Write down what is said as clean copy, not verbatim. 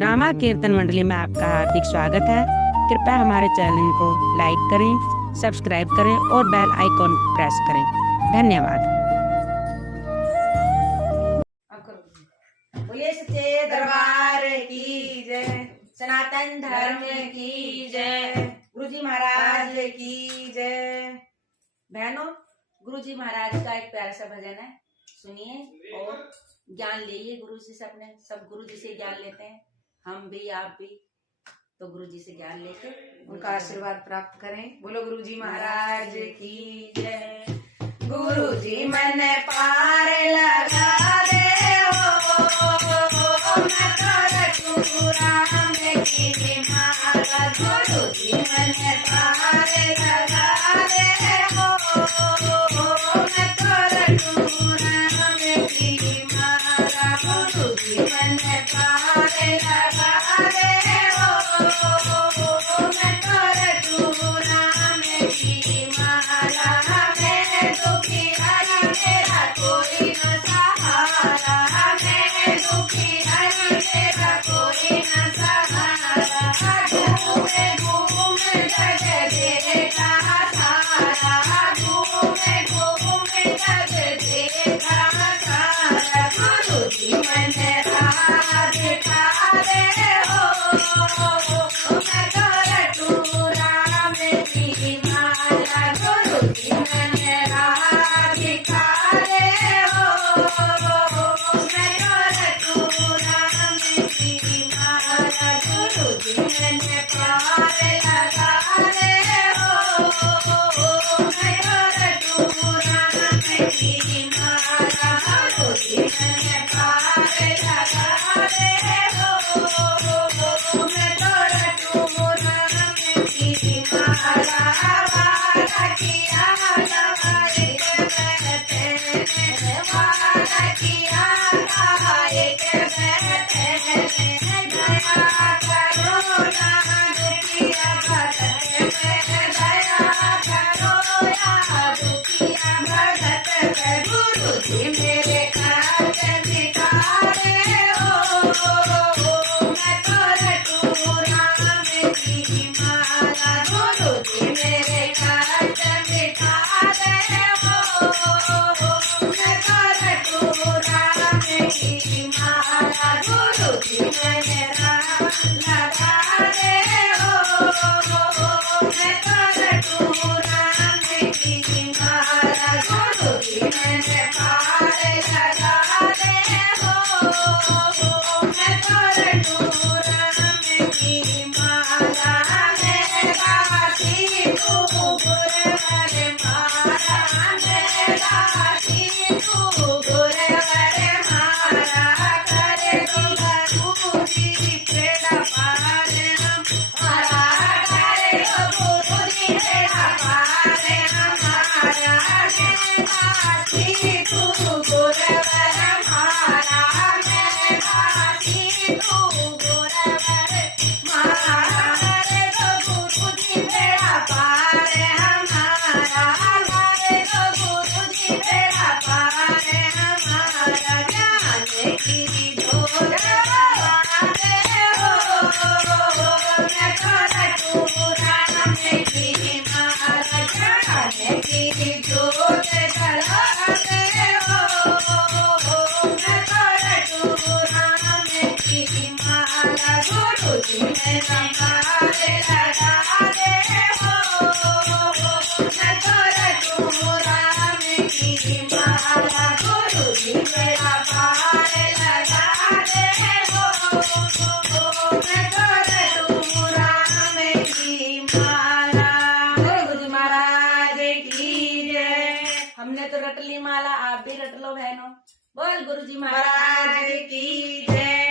Drama कीर्तन मंडली में आपका हार्दिक स्वागत है। कृपया हमारे चैनल को लाइक करें, सब्सक्राइब करें और बेल आइकॉन प्रेस करें। धन्यवाद। बोलिए सच्चे दरबार की जय, सनातन धर्म की जय, गुरुजी महाराज की जय। बहनों, गुरुजी महाराज का एक प्यारा सा भजन है, सुनिए और ज्ञान लीजिए गुरु जी से। अपने सब गुरु जी से ज्ञान लेते हैं, हम भी आप भी, तो गुरु जी से ज्ञान लेके उनका आशीर्वाद प्राप्त करें। बोलो गुरु जी महाराज की जय। गुरु जी मन पार लगा दे हो, मैं तो राम की माला। गुरु जी मन पार लगा दे हो, मैं तो राम की माला। गुरु जी मन पार लगा दे हो, मैं तो राम की माला। मैं दुखी हरि मेरा कोई न सहारा, मैं दुखी हरि मेरा कोई न सहारा। घूमे घूमे जग देखा सारा, घूमे घूमे जग देखा सारा। गुरु जी मन राह दिखा दे हो, मैं तो राम की माला। गुरु जी मन राह दिखा दे हो, मैं तो राम की माला। गुरु जी मन पार लगा दे हो, मैं तो राम की माला। गुरु जी मन पार लगा दे हो, मैं तो राम की माला। वादा किया एक बैठे, वादा किया एक बैठे। दया करो ना दुखिया भगत पे, दया करो या दुखिया भगत पे। गुरु जी मेरे काज दिखा दे हो, मैं तो राम की माला। गुरु जी मेरे काज दिखा दे हो, मैं तो राम की माला। गुरु जी मेरे राम लगा दे हो, मैं तो राम की माला। गुरु जी मेरे पार लगा दे हो, मैं तो राम की माला। मेरा सिंधु गुरुवर माला, मेरा सिंधु गुरुवर माला। करे दूल्हा गुरु जी बेड़ा पार हमारा, करे गुरु जी बेड़ा पार हमारा। मेरा सिंधु गुरुवर माला, मेरा सिंधु गुरुवर माला। करे गुरु जी बेड़ा पार हमारा, करे गुरु जी बेड़ा पार हमारा। ज्ञान की डोर बांधे हो, मैं तो राम की माला। ज्ञान की डोर जलाते हो, मैं तो राम की माला। गुरु जी मेरा पार लगा दे हो, मैं तो राम की माला। गुरु जी मेरा पार लगा दे हो, मैं तो राम की माला। गुरु महाराज की जय। हमने तो रट ली माला, आप भी रट लो बहनों। बोल गुरु जी महाराज की जय।